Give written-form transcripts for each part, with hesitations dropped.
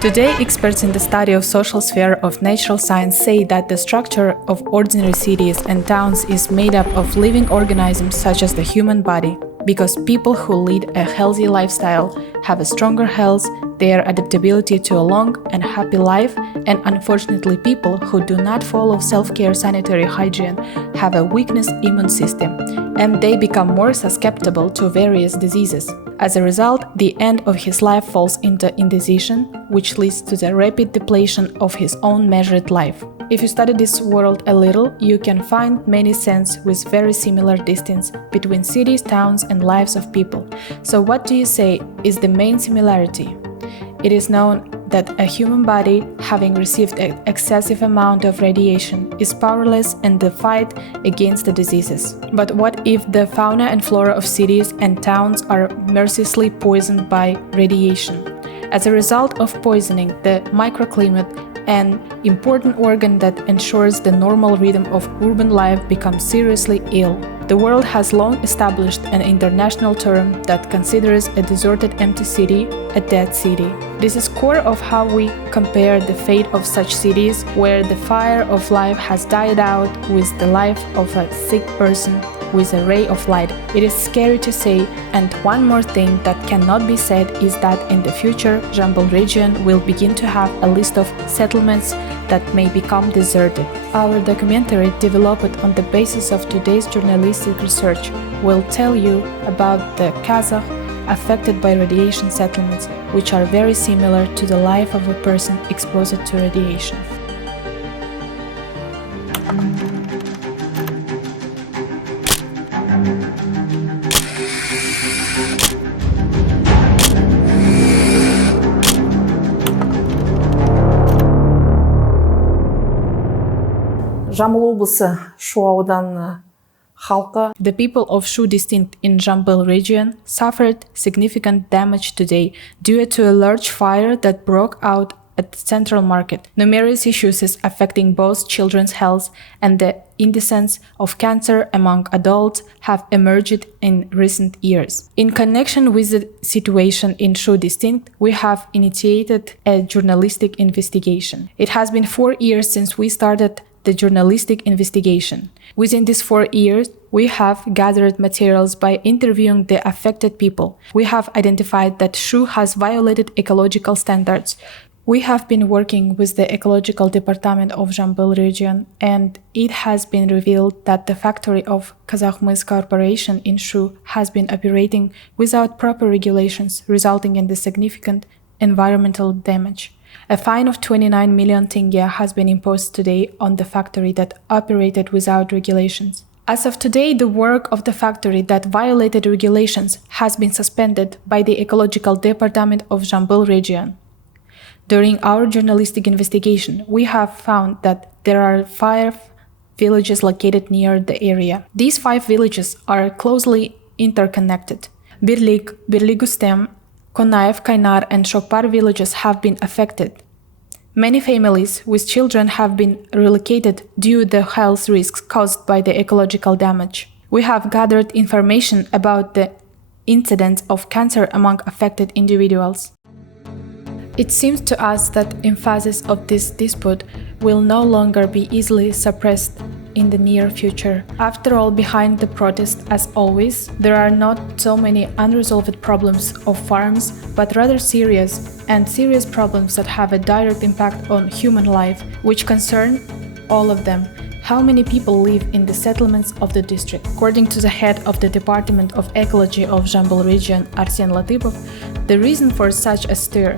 Today, experts in the study of social sphere of natural science say that the structure of ordinary cities and towns is made up of living organisms such as the human body, because people who lead a healthy lifestyle have a stronger health, their adaptability to a long and happy life, and unfortunately people who do not follow self-care sanitary hygiene have a weakened immune system, and they become more susceptible to various diseases. As a result, the end of his life falls into indecision, which leads to the rapid depletion of his own measured life. If you study this world a little, you can find many scenes with very similar distance between cities, towns, and lives of people. So what do you say is the main similarity? It is known that a human body, having received an excessive amount of radiation, is powerless in the fight against the diseases. But what if the fauna and flora of cities and towns are mercilessly poisoned by radiation? As a result of poisoning, the microclimate, an important organ that ensures the normal rhythm of urban life, becomes seriously ill. The world has long established an international term that considers a deserted empty city a dead city. This is core of how we compare the fate of such cities where the fire of life has died out with the life of a sick person with a ray of light. It is scary to say, and one more thing that cannot be said is that in the future, Jambal region will begin to have a list of settlements that may become deserted. Our documentary, developed on the basis of today's journalistic research, will tell you about the Kazakh affected by radiation settlements, which are very similar to the life of a person exposed to radiation. Жамбыл облысы Шу ауданының халқы. The people of Shu district in Jambal region suffered significant damage today due to a large fire that broke out at the central market. Numerous issues is affecting both children's health and the incidence of cancer among adults have emerged in recent years. In connection with the situation in Shu district, we have initiated a journalistic investigation. It has been 4 years since we started the journalistic investigation. Within these 4 years, we have gathered materials by interviewing the affected people. We have identified that Shu has violated ecological standards. We have been working with the ecological department of Jambal region, and it has been revealed that the factory of Kazakhmys Corporation in Shu has been operating without proper regulations, resulting in the significant environmental damage. A fine of 29 million tenge has been imposed today on the factory that operated without regulations. As of today, the work of the factory that violated regulations has been suspended by the ecological department of Jambal region. During our journalistic investigation, we have found that there are 5 villages located near the area. These 5 villages are closely interconnected. Birlik, Birligustem, Konaev, Kainar, and Shokpar villages have been affected. Many families with children have been relocated due to the health risks caused by the ecological damage. We have gathered information about the incidence of cancer among affected individuals. It seems to us that emphasis of this dispute will no longer be easily suppressed in the near future. After all, behind the protest, as always, there are not so many unresolved problems of farms, but rather serious problems that have a direct impact on human life, which concern all of them. How many people live in the settlements of the district? According to the head of the Department of Ecology of Jambal region, Arsen Latipov, the reason for such a stir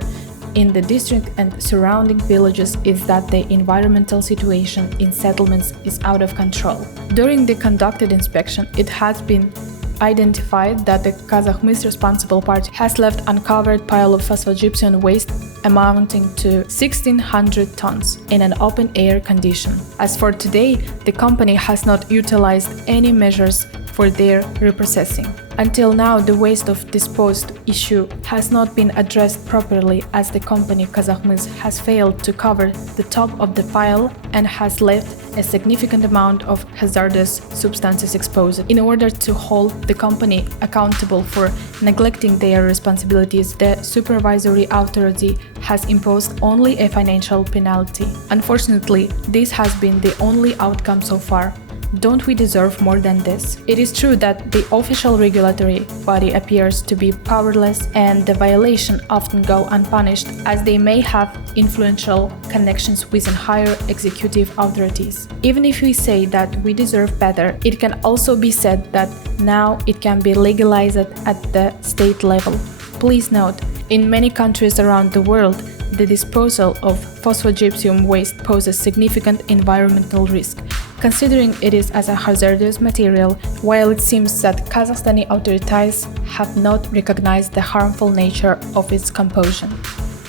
in the district and surrounding villages is that the environmental situation in settlements is out of control. During the conducted inspection, it has been identified that the Kazakhmys responsible party has left uncovered pile of phosphogypsum waste amounting to 1,600 tons in an open-air condition. As for today, the company has not utilized any measures for their reprocessing. Until now, the waste of disposed issue has not been addressed properly as the company Kazakhmys has failed to cover the top of the pile and has left a significant amount of hazardous substances exposed. In order to hold the company accountable for neglecting their responsibilities, the supervisory authority has imposed only a financial penalty. Unfortunately, this has been the only outcome so far. Don't we deserve more than this? It is true that the official regulatory body appears to be powerless and the violations often go unpunished as they may have influential connections within higher executive authorities. Even if we say that we deserve better, it can also be said that now it can be legalized at the state level. Please note, in many countries around the world, the disposal of phosphogypsum waste poses significant environmental risk, considering it is as a hazardous material, while it seems that Kazakhstani authorities have not recognized the harmful nature of its composition.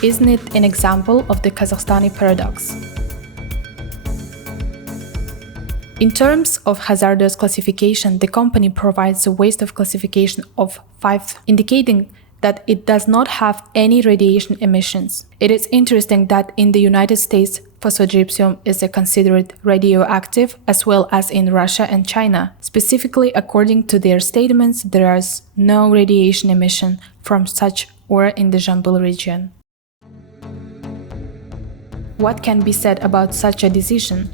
Isn't it an example of the Kazakhstani paradox? In terms of hazardous classification, the company provides a waste of classification of 5, indicating that it does not have any radiation emissions. It is interesting that in the United States, phosphogypsum is considered radioactive as well as in Russia and China. Specifically, according to their statements, there is no radiation emission from such ore in the Jambul region. What can be said about such a decision?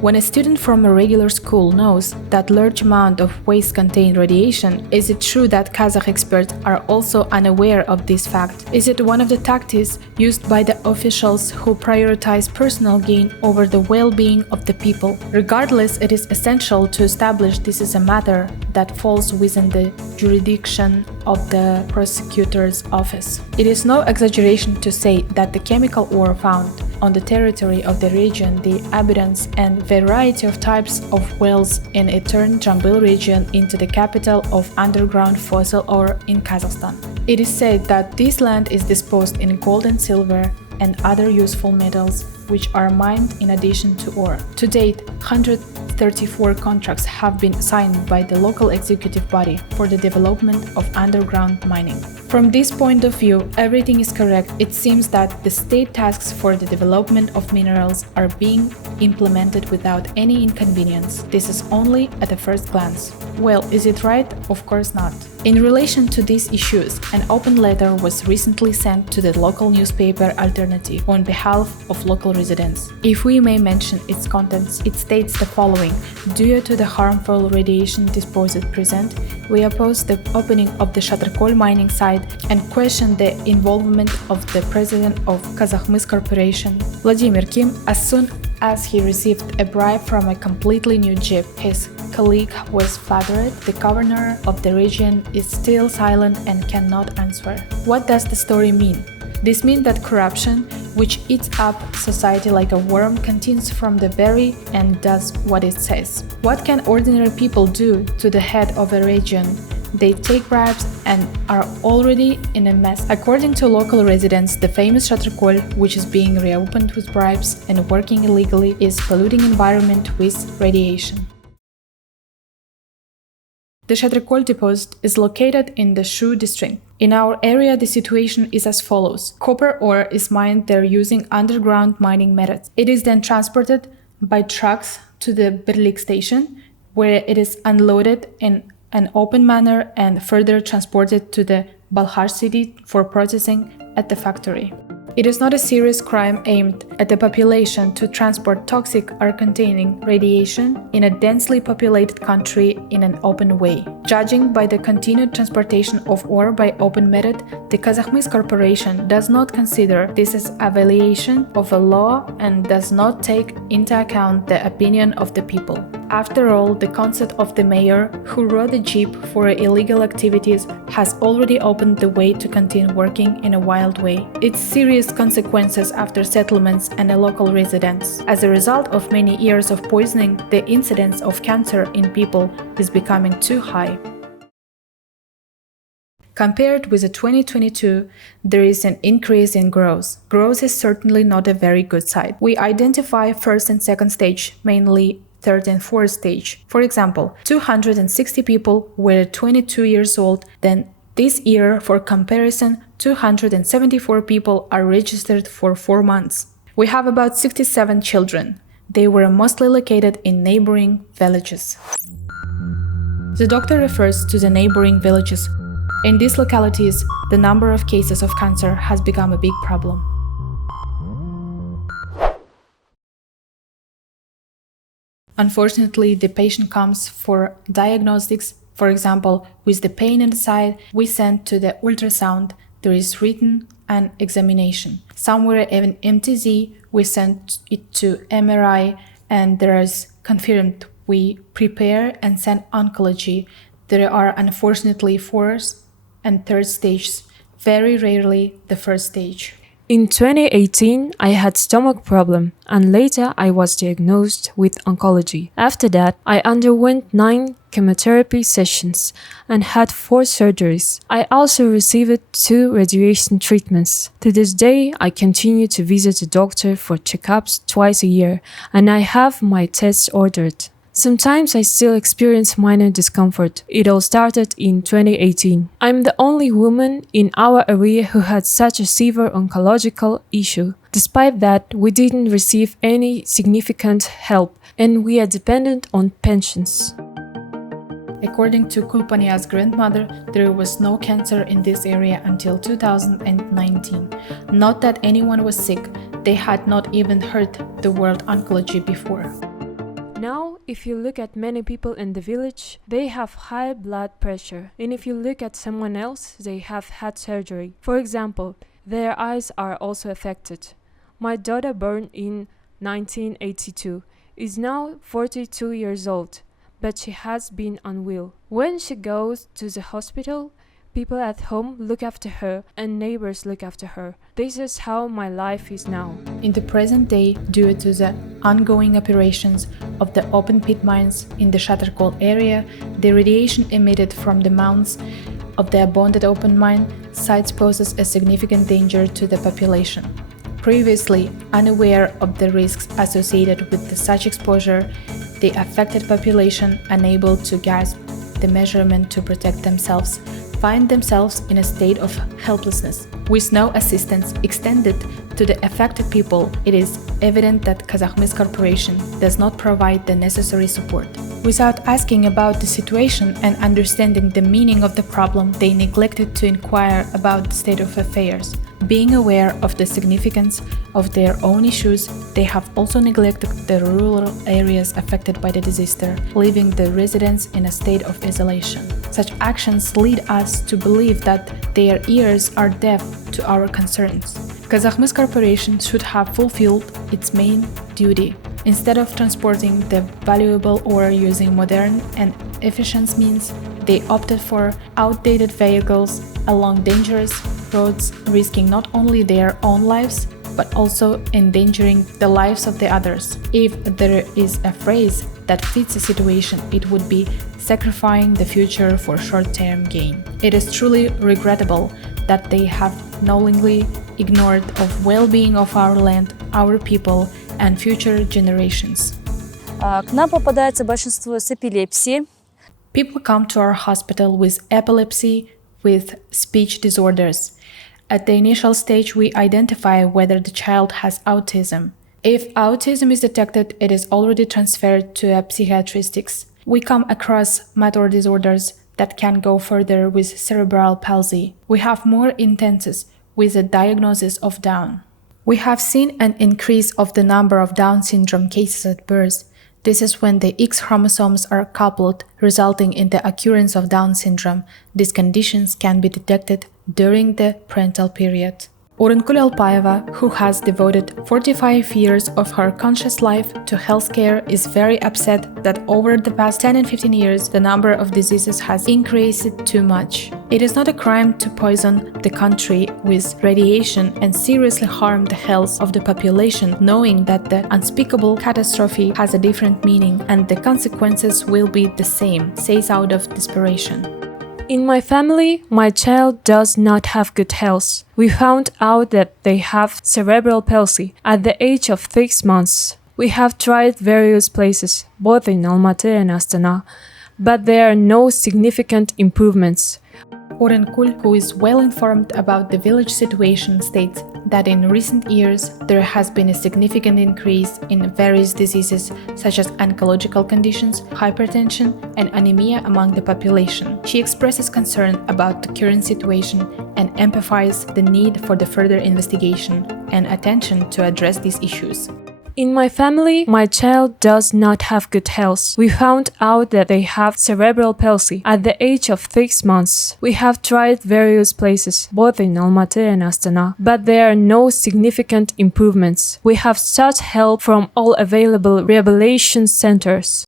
When a student from a regular school knows that large amount of waste contain radiation, is it true that Kazakh experts are also unaware of this fact? Is it one of the tactics used by the officials who prioritize personal gain over the well-being of the people? Regardless, it is essential to establish this is a matter that falls within the jurisdiction of the prosecutor's office. It is no exaggeration to say that the chemical ore found on the territory of the region, the abundance and variety of types of wells in it turned Jambul region into the capital of underground fossil ore in Kazakhstan. It is said that this land is disposed in gold and silver and other useful metals which are mined in addition to ore. To date, 134 contracts have been signed by the local executive body for the development of underground mining. From this point of view, everything is correct. It seems that the state tasks for the development of minerals are being implemented without any inconvenience. This is only at a first glance. Well, is it right? Of course not. In relation to these issues, an open letter was recently sent to the local newspaper Alternative on behalf of local residents. If we may mention its contents, it states the following: due to the harmful radiation disposed present, we oppose the opening of the Shatrkol mining site and question the involvement of the president of Kazakhmys Corporation, Vladimir Kim, as soon as he received a bribe from a completely new jeep. His colleague was flattered. The governor of the region is still silent and cannot answer. What does the story mean? This means that corruption, which eats up society like a worm, continues from the very and does what it says. What can ordinary people do to the head of a region? They take bribes and are already in a mess. According to local residents, the famous Shatrkol, which is being reopened with bribes and working illegally, is polluting environment with radiation. The Shatrkol deposit is located in the Shu district. In our area, the situation is as follows. Copper ore is mined there using underground mining methods. It is then transported by trucks to the Birlik station, where it is unloaded in an open manner and further transported to the Balkhar city for processing at the factory. It is not a serious crime aimed at the population to transport toxic or containing radiation in a densely populated country in an open way. Judging by the continued transportation of ore by open method, the Kazakhmys Corporation does not consider this as a violation of a law and does not take into account the opinion of the people. After all, the concept of the mayor, who rode the jeep for illegal activities, has already opened the way to continue working in a wild way. Its serious consequences after settlements and local residents. As a result of many years of poisoning, the incidence of cancer in people is becoming too high. Compared with 2022, there is an increase in growth. Growth is certainly not a very good side. We identify first and second stage, mainly third and fourth stage. For example, 260 people were 22 years old, then this year, for comparison, 274 people are registered for 4 months. We have about 67 children. They were mostly located in neighboring villages. The doctor refers to the neighboring villages. In these localities, the number of cases of cancer has become a big problem. Unfortunately, the patient comes for diagnostics. For example, with the pain in the side, we send to the ultrasound. There is written an examination. Somewhere even MTZ, we send it to MRI, and there is confirmed. We prepare and send oncology. There are unfortunately fourth and third stages, very rarely the first stage. In 2018, I had stomach problem, and later I was diagnosed with oncology. After that, I underwent 9 chemotherapy sessions and had 4 surgeries. I also received 2 radiation treatments. To this day, I continue to visit the doctor for checkups twice a year, and I have my tests ordered. Sometimes I still experience minor discomfort. It all started in 2018. I'm the only woman in our area who had such a severe oncological issue. Despite that, we didn't receive any significant help, and we are dependent on pensions. According to Kulpania's grandmother, there was no cancer in this area until 2019. Not that anyone was sick, they had not even heard the word oncology before. Now, if you look at many people in the village, they have high blood pressure. And if you look at someone else, they have had surgery. For example, their eyes are also affected. My daughter, born in 1982, is now 42 years old, but she has been unwell. When she goes to the hospital, people at home look after her and neighbors look after her. This is how my life is now. In the present day, due to the ongoing operations of the open pit mines in the Shatarkol area, the radiation emitted from the mounds of the abandoned open mine sites poses a significant danger to the population. Previously unaware of the risks associated with such exposure, the affected population, unable to grasp the measurement to protect themselves, find themselves in a state of helplessness. With no assistance extended to the affected people, it is evident that Kazakhmys Corporation does not provide the necessary support. Without asking about the situation and understanding the meaning of the problem, they neglected to inquire about the state of affairs. Being aware of the significance of their own issues, they have also neglected the rural areas affected by the disaster, leaving the residents in a state of isolation. Such actions lead us to believe that their ears are deaf to our concerns. Kazakhmys Corporation should have fulfilled its main duty. Instead of transporting the valuable ore using modern and efficient means, they opted for outdated vehicles along dangerous roads, risking not only their own lives, but also endangering the lives of the others. If there is a phrase that fits the situation, it would be sacrificing the future for short-term gain. It is truly regrettable that they have knowingly ignored the well-being of our land, our people, and future generations. К нам попадается большинство с эпилепсией. People come to our hospital with epilepsy, with speech disorders. At the initial stage, we identify whether the child has autism. If autism is detected, it is already transferred to psychiatristics. We come across motor disorders that can go further with cerebral palsy. We have more intenses with a diagnosis of Down. We have seen an increase of the number of Down syndrome cases at birth. This is when the X chromosomes are coupled, resulting in the occurrence of Down syndrome. These conditions can be detected during the parental period. Orınkul Alpayeva, who has devoted 45 years of her conscious life to healthcare, is very upset that over the past 10 and 15 years, the number of diseases has increased too much. It is not a crime to poison the country with radiation and seriously harm the health of the population, knowing that the unspeakable catastrophe has a different meaning and the consequences will be the same, says out of desperation. In my family, my child does not have good health. We found out that they have cerebral palsy at the age of 6 months. We have tried various places, both in Almaty and Astana, but there are no significant improvements. Orenkul, who is well informed about the village situation, states that in recent years there has been a significant increase in various diseases such as oncological conditions, hypertension, and anemia among the population. She expresses concern about the current situation and emphasizes the need for the further investigation and attention to address these issues. In my family, my child does not have good health. We found out that they have cerebral palsy at the age of 6 months. We have tried various places, both in Almaty and Astana, but there are no significant improvements. We have sought help from all available rehabilitation centers.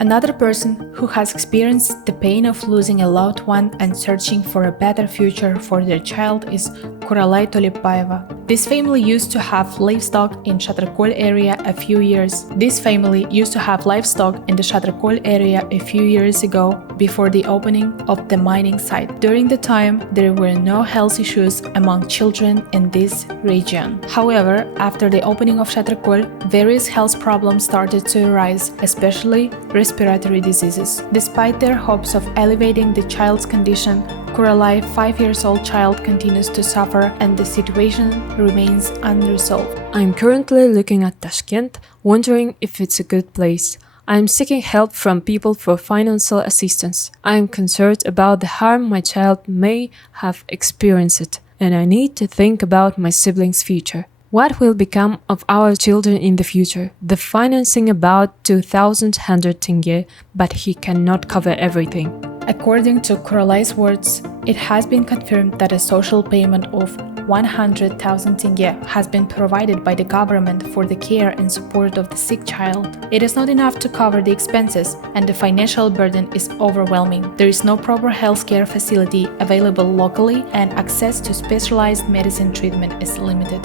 Another person who has experienced the pain of losing a loved one and searching for a better future for their child is Kuralay Tolipayeva. This family used to have livestock in Shatrkol area a few years. This family used to have livestock in the Shatrkol area a few years ago before the opening of the mining site. During the time, there were no health issues among children in this region. However, after the opening of Shatrkol, various health problems started to arise, especially respiratory diseases. Despite their hopes of elevating the child's condition, Kuralay, 5-year-old child, continues to suffer and the situation remains unresolved. I'm currently looking at Tashkent, wondering if it's a good place. I'm seeking help from people for financial assistance. I'm concerned about the harm my child may have experienced, and I need to think about my siblings' future. What will become of our children in the future? The financing about 2,100 tenge, but he cannot cover everything. According to Kurolay's words, it has been confirmed that a social payment of 100,000 tenge has been provided by the government for the care and support of the sick child. It is not enough to cover the expenses, and the financial burden is overwhelming. There is no proper healthcare facility available locally, and access to specialized medicine treatment is limited.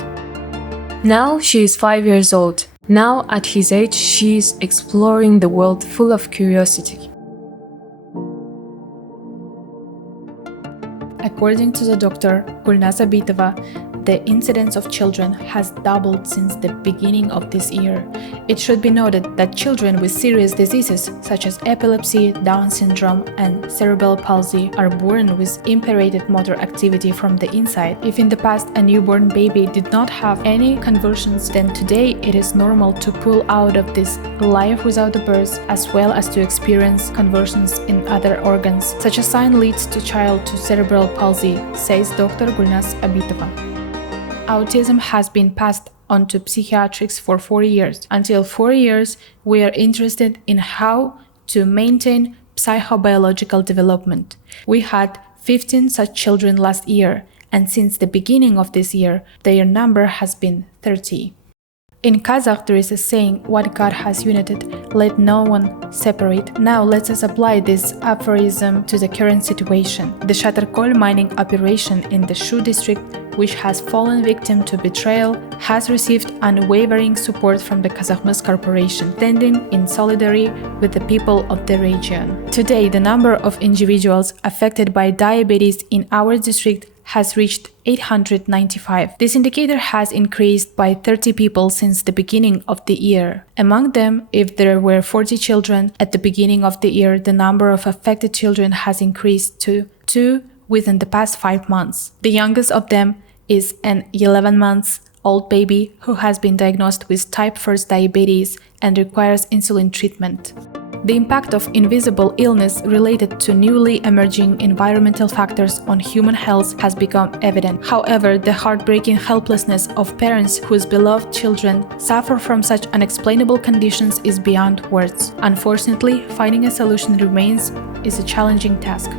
Now she is 5 years old. Now at his age, she is exploring the world full of curiosity. According to the doctor Gulnaz Abitova, the incidence of children has doubled since the beginning of this year. It should be noted that children with serious diseases such as epilepsy, Down syndrome, and cerebral palsy are born with impaired motor activity from the inside. If in the past a newborn baby did not have any convulsions, then today it is normal to pull out of this life without a birth, as well as to experience convulsions in other organs. Such a sign leads the child to cerebral palsy, says Dr. Gulnaz Abitova. Autism has been passed on to psychiatrics for 4 years. Until 4 years, we are interested in how to maintain psychobiological development. We had 15 such children last year, and since the beginning of this year, their number has been 30. In Kazakh, there is a saying, "What God has united, let no one separate." Now let us apply this aphorism to the current situation. The Shatrkol mining operation in the Shu district, which has fallen victim to betrayal, has received unwavering support from the Kazakhmys Corporation, standing in solidarity with the people of the region. Today, the number of individuals affected by diabetes in our district has reached 895. This indicator has increased by 30 people since the beginning of the year. Among them, if there were 40 children at the beginning of the year, the number of affected children has increased to 2 within the past 5 months. The youngest of them is an 11-month-old baby who has been diagnosed with type 1 diabetes and requires insulin treatment. The impact of invisible illness related to newly emerging environmental factors on human health has become evident. However, the heartbreaking helplessness of parents whose beloved children suffer from such unexplainable conditions is beyond words. Unfortunately, finding a solution is a challenging task.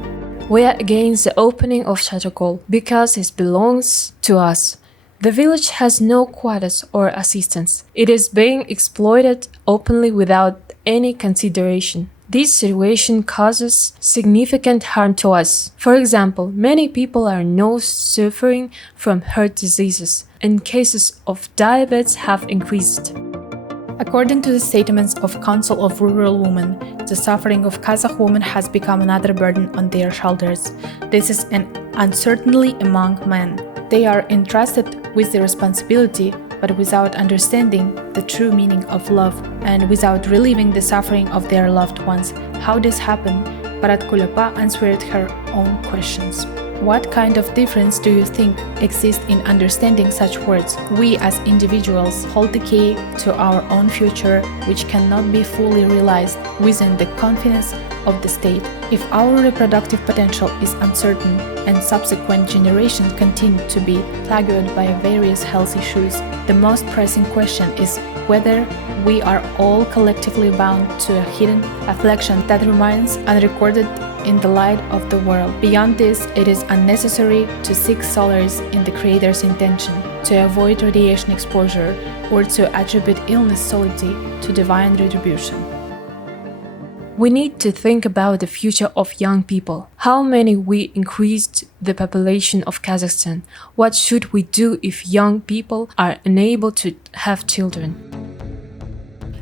We are against the opening of Shatrkol because it belongs to us. The village has no quotas or assistance. It is being exploited openly without any consideration. This situation causes significant harm to us. For example, many people are now suffering from heart diseases, and cases of diabetes have increased. According to the statements of Council of Rural Women, the suffering of Kazakh women has become another burden on their shoulders. This is an uncertainty among men. They are entrusted with the responsibility but without understanding the true meaning of love and without relieving the suffering of their loved ones. How this happened? Barat Kulapa answered her own questions. What kind of difference do you think exists in understanding such words? We as individuals hold the key to our own future, which cannot be fully realized within the confines of the state. If our reproductive potential is uncertain and subsequent generations continue to be plagued by various health issues, the most pressing question is whether we are all collectively bound to a hidden affliction that remains unrecorded in the light of the world. Beyond this, it is unnecessary to seek solace in the Creator's intention, to avoid radiation exposure, or to attribute illness solely to divine retribution. We need to think about the future of young people. How many we increased the population of Kazakhstan? What should we do if young people are unable to have children?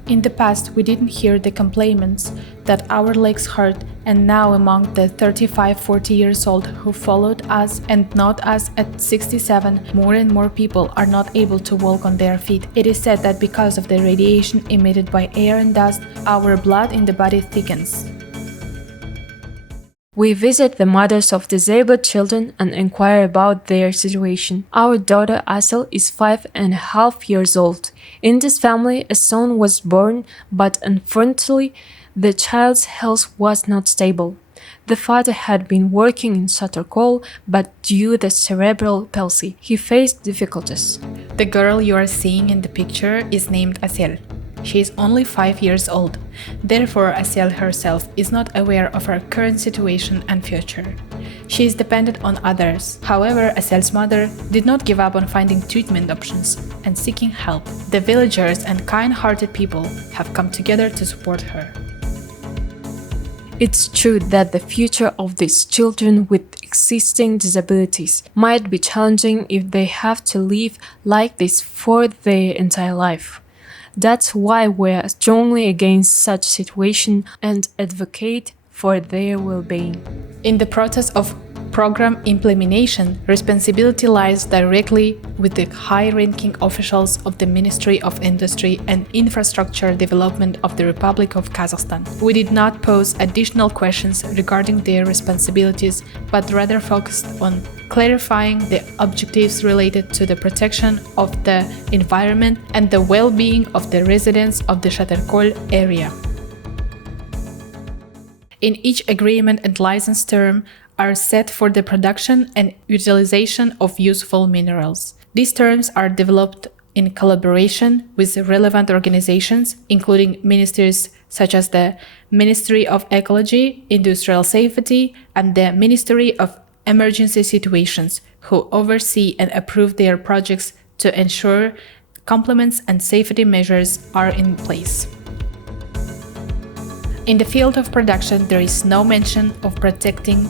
In the past, we didn't hear the complaints that our legs hurt, and now among the 35-40 years old who followed us and not us at 67, more and more people are not able to walk on their feet. It is said that because of the radiation emitted by air and dust, our blood in the body thickens. We visit the mothers of disabled children and inquire about their situation. Our daughter Asel is 5.5 years old. In this family, a son was born, but unfortunately, the child's health was not stable. The father had been working in Satarkol, but due to cerebral palsy, he faced difficulties. The girl you are seeing in the picture is named Asel. She is only 5 years old. Therefore, Asel herself is not aware of her current situation and future. She is dependent on others. However, Asel's mother did not give up on finding treatment options and seeking help. The villagers and kind-hearted people have come together to support her. It's true that the future of these children with existing disabilities might be challenging if they have to live like this for their entire life. That's why we're strongly against such situation and advocate for their well-being. In the process of program implementation, responsibility lies directly with the high-ranking officials of the Ministry of Industry and Infrastructure Development of the Republic of Kazakhstan. We did not pose additional questions regarding their responsibilities, but rather focused on clarifying the objectives related to the protection of the environment and the well-being of the residents of the Satarkol area. In each agreement and license term are set for the production and utilization of useful minerals. These terms are developed in collaboration with relevant organizations, including ministries such as the Ministry of Ecology, Industrial Safety, and the Ministry of Emergency Situations, who oversee and approve their projects to ensure complements and safety measures are in place. In the field of production, there is no mention of protecting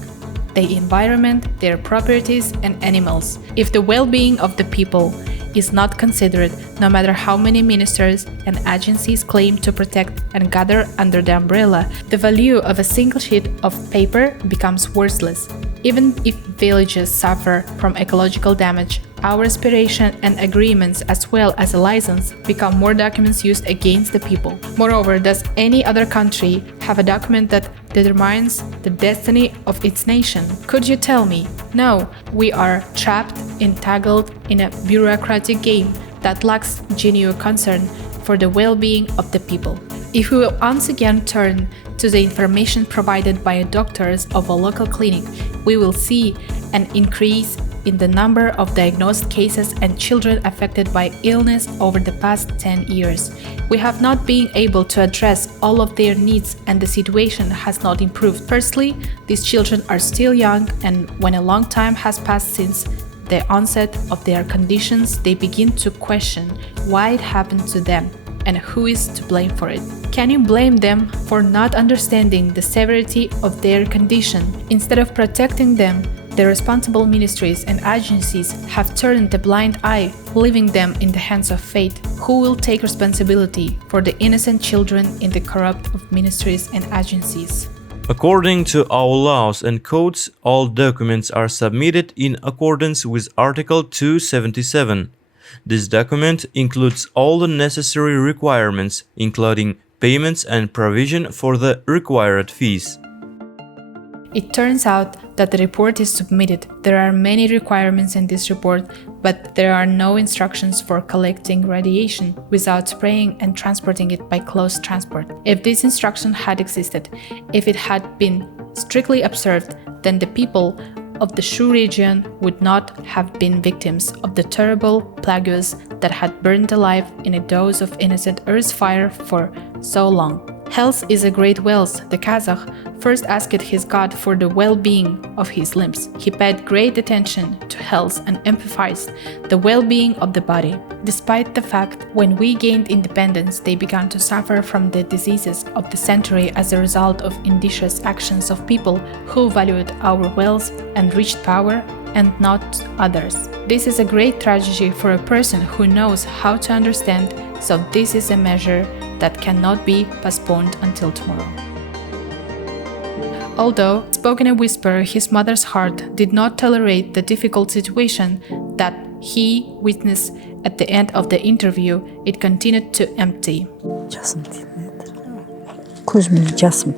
the environment, their properties, and animals. If the well-being of the people is not considered, no matter how many ministers and agencies claim to protect and gather under the umbrella, the value of a single sheet of paper becomes worthless. Even if villages suffer from ecological damage, our aspiration and agreements as well as a license become more documents used against the people. Moreover, does any other country have a document that determines the destiny of its nation? Could you tell me? No, we are trapped, entangled in a bureaucratic game that lacks genuine concern for the well-being of the people. If we will once again turn to the information provided by doctors of a local clinic, we will see an increase in the number of diagnosed cases and children affected by illness over the past 10 years. We have not been able to address all of their needs and the situation has not improved. Firstly, these children are still young, and when a long time has passed since the onset of their conditions, they begin to question why it happened to them and who is to blame for it. Can you blame them for not understanding the severity of their condition? Instead of protecting them, the responsible ministries and agencies have turned a blind eye, leaving them in the hands of fate. Who will take responsibility for the innocent children in the corrupt of ministries and agencies? According to our laws and codes, all documents are submitted in accordance with Article 277. This document includes all the necessary requirements, including payments and provision for the required fees. It turns out that the report is submitted. There are many requirements in this report, but there are no instructions for collecting radiation without spraying and transporting it by close transport. If this instruction had existed, if it had been strictly observed, then the people of the Shu region would not have been victims of the terrible plagues that had burned alive in a dose of innocent earth fire for so long. Health is a great wealth. The Kazakh first asked his god for the well-being of his limbs. He paid great attention to health and emphasized the well-being of the body. Despite the fact when we gained independence, they began to suffer from the diseases of the century as a result of indicious actions of people who valued our wealth and reached power and not others. This is a great tragedy for a person who knows how to understand, so this is a measure that cannot be postponed until tomorrow. Although spoken a whisper, his mother's heart did not tolerate the difficult situation that he witnessed at the end of the interview. It continued to empty. Жасым тиді. Көзімнен жасым.